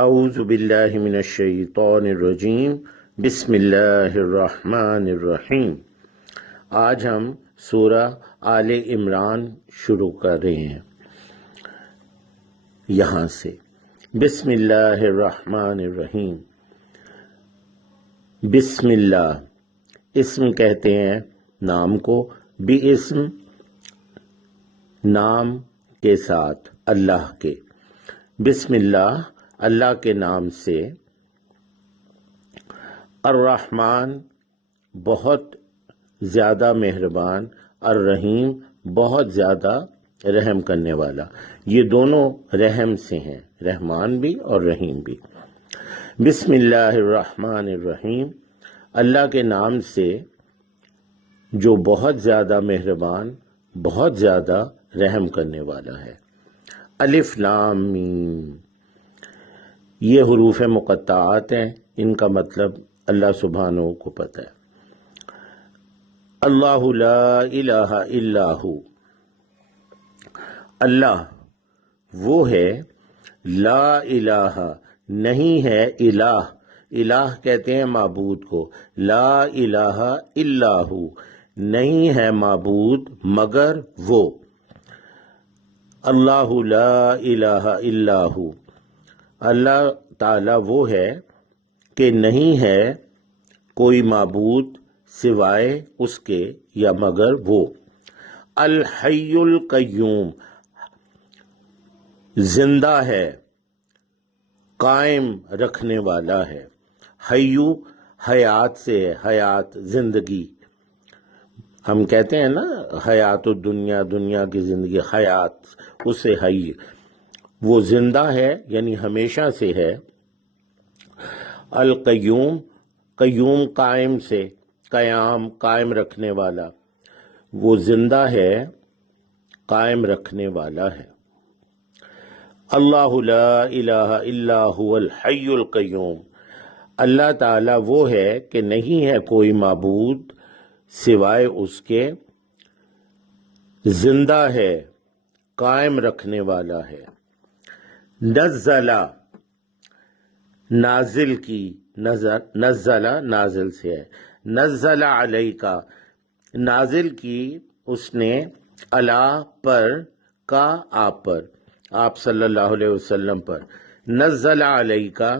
اعوذ باللہ من الشیطان الرجیم بسم اللہ الرحمن الرحیم۔ آج ہم سورہ آل عمران شروع کر رہے ہیں یہاں سے۔ بسم اللہ الرحمن الرحیم۔ بسم اللہ اسم کہتے ہیں نام کو، بھی اسم نام کے ساتھ اللہ کے۔ بسم اللہ اللہ کے نام سے، الرحمن بہت زیادہ مہربان، الرحیم بہت زیادہ رحم کرنے والا۔ یہ دونوں رحم سے ہیں، رحمان بھی اور رحیم بھی۔ بسم اللہ الرحمن الرحیم، اللہ کے نام سے جو بہت زیادہ مہربان، بہت زیادہ رحم کرنے والا ہے۔ الف لام میم، یہ حروف مقطعات ہیں، ان کا مطلب اللہ سبحانہ کو پتہ ہے۔ اللہ لا الہ الا ہو، اللہ وہ ہے، لا الہ نہیں ہے، الہ الہ کہتے ہیں معبود کو، لا الہ الا ہو نہیں ہے معبود مگر وہ۔ اللہ لا الہ الا ہو، اللہ تعالیٰ وہ ہے کہ نہیں ہے کوئی معبود سوائے اس کے یا مگر وہ۔ الحی القیوم زندہ ہے، قائم رکھنے والا ہے۔ حیو حیات سے ہے، حیات زندگی، ہم کہتے ہیں نا حیات الدنیا، دنیا کی زندگی، حیات اس سے حی، وہ زندہ ہے یعنی ہمیشہ سے ہے۔ القیوم قیوم قائم سے، قیام قائم رکھنے والا، وہ زندہ ہے، قائم رکھنے والا ہے۔ اللہ لا الہ الا هو الحی القیوم، اللہ تعالیٰ وہ ہے کہ نہیں ہے کوئی معبود سوائے اس کے، زندہ ہے، قائم رکھنے والا ہے۔ نزلہ نازل کی، نزلہ نازل سے ہے۔ نزل علیکا نازل کی اس نے، علی پر، کا آپ پر، آپ صلی اللہ علیہ وسلم پر۔ نزل علیکا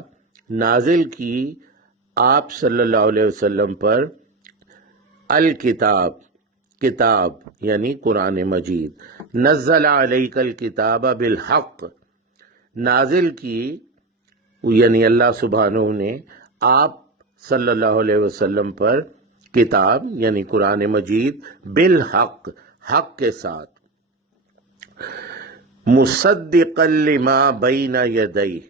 نازل کی آپ صلی اللہ علیہ وسلم پر، الکتاب کتاب یعنی قرآن مجید۔ نزل علیک الکتاب بالحق نازل کی یعنی اللہ سبحانہ نے آپ صلی اللہ علیہ وسلم پر کتاب یعنی قرآن مجید، بالحق حق کے ساتھ۔ مصدقا لما بین یدیہ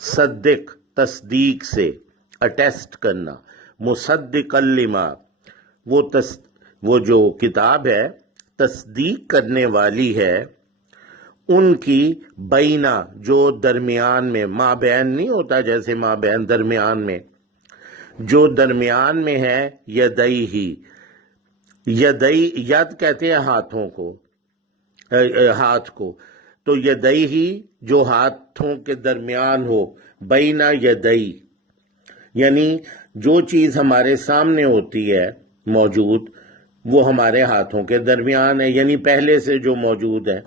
صدق تصدیق سے، اٹیسٹ کرنا، مصدقا لما وہ جو کتاب ہے تصدیق کرنے والی ہے ان کی، بینا جو درمیان میں، ماں بین نہیں ہوتا جیسے ماں بین درمیان میں، جو درمیان میں ہے، یدئی ہی، یدئی ید کہتے ہیں ہاتھوں کو، ہاتھ کو، تو یدئی ہی جو ہاتھوں کے درمیان ہو، بینا یدئی یعنی جو چیز ہمارے سامنے ہوتی ہے موجود، وہ ہمارے ہاتھوں کے درمیان ہے، یعنی پہلے سے جو موجود ہے۔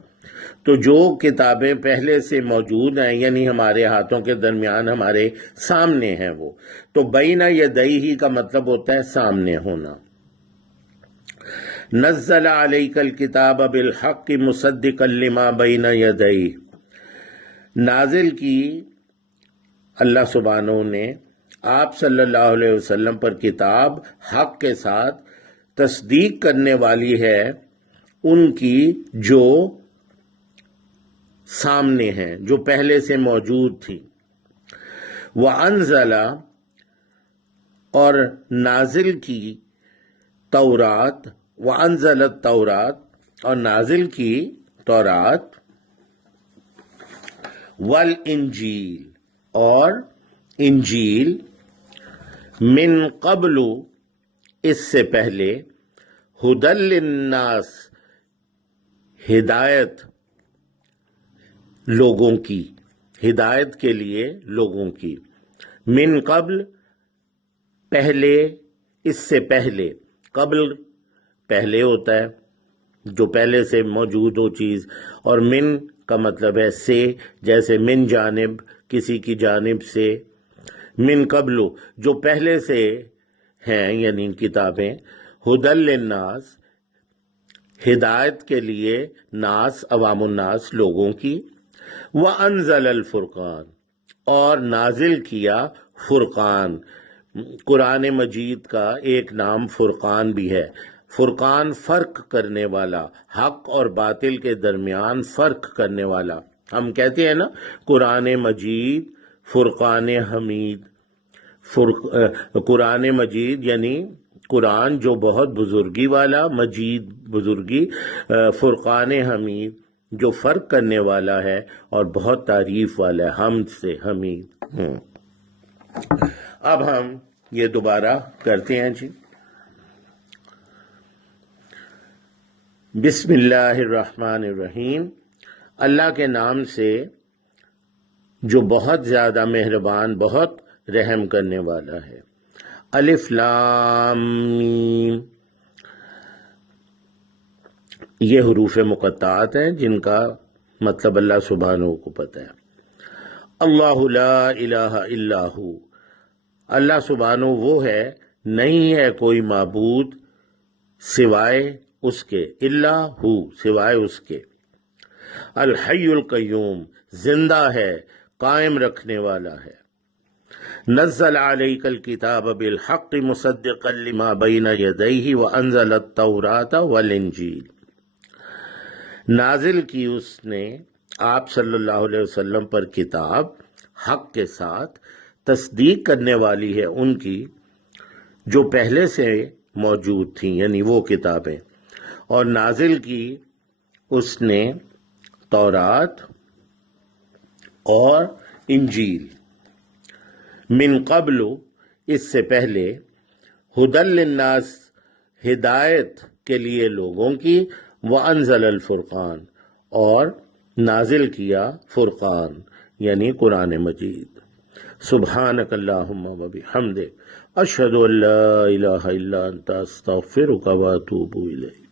تو جو کتابیں پہلے سے موجود ہیں یعنی ہمارے ہاتھوں کے درمیان، ہمارے سامنے ہیں وہ، تو بین یدیہ کا مطلب ہوتا ہے سامنے ہونا۔ نزل علیک الکتاب بالحق مصدقا لما بین یدیہ نازل کی اللہ سبحانہ نے آپ صلی اللہ علیہ وسلم پر کتاب، حق کے ساتھ، تصدیق کرنے والی ہے ان کی جو سامنے ہیں، جو پہلے سے موجود تھی۔ وَأَنزَلَ اور نازل کی تورات، وَأَنزَلَ التورات اور نازل کی تورات، وَالْإِنجِيل اور انجیل، من قبل اس سے پہلے، ہدی للناس ہدایت لوگوں کی، ہدایت کے لیے لوگوں کی، من قبل پہلے، اس سے پہلے، قبل پہلے ہوتا ہے جو پہلے سے موجود ہو چیز، اور من کا مطلب ہے سے، جیسے من جانب کسی کی جانب سے، من قبل جو پہلے سے ہیں یعنی کتابیں، ہدی للناس ہدایت کے لیے، ناس عوام الناس لوگوں کی، وَأَنزَلَ الْفُرْقَانَ اور نازل کیا فرقان۔ قرآن مجید کا ایک نام فرقان بھی ہے۔ فرقان فرق کرنے والا، حق اور باطل کے درمیان فرق کرنے والا۔ ہم کہتے ہیں نا قرآن مجید فرقان حمید، قرآن مجید یعنی قرآن جو بہت بزرگی والا، مجید بزرگی، فرقان حمید جو فرق کرنے والا ہے اور بہت تعریف والا ہے، حمد سے حمید۔ اب ہم یہ دوبارہ کرتے ہیں جی۔ بسم اللہ الرحمن الرحیم، اللہ کے نام سے جو بہت زیادہ مہربان، بہت رحم کرنے والا ہے۔ الف لام میم، یہ حروف مقطعات ہیں جن کا مطلب اللہ سبحانہ کو پتہ ہے۔ اللہ لا الہ الا ہو، اللہ سبحانہ وہ ہے، نہیں ہے کوئی معبود سوائے اس کے، الا ہو سوائے اس کے۔ الحی القیوم زندہ ہے، قائم رکھنے والا ہے۔ نزل علیک الکتاب بالحق مصدقا لما بین یدیہ وانزل التوراۃ والانجیل، نازل کی اس نے آپ صلی اللہ علیہ وسلم پر کتاب حق کے ساتھ، تصدیق کرنے والی ہے ان کی جو پہلے سے موجود تھیں یعنی وہ کتابیں، اور نازل کی اس نے تورات اور انجیل، من قبل اس سے پہلے، ہدی للناس ہدایت کے لیے لوگوں کی، وانزل الفرقان اور نازل کیا فرقان یعنی قرآن مجید۔ سبحانک اللہم و بحمدک، اشہد ان لا الہ الا انت، استغفرک و اتوب الیک۔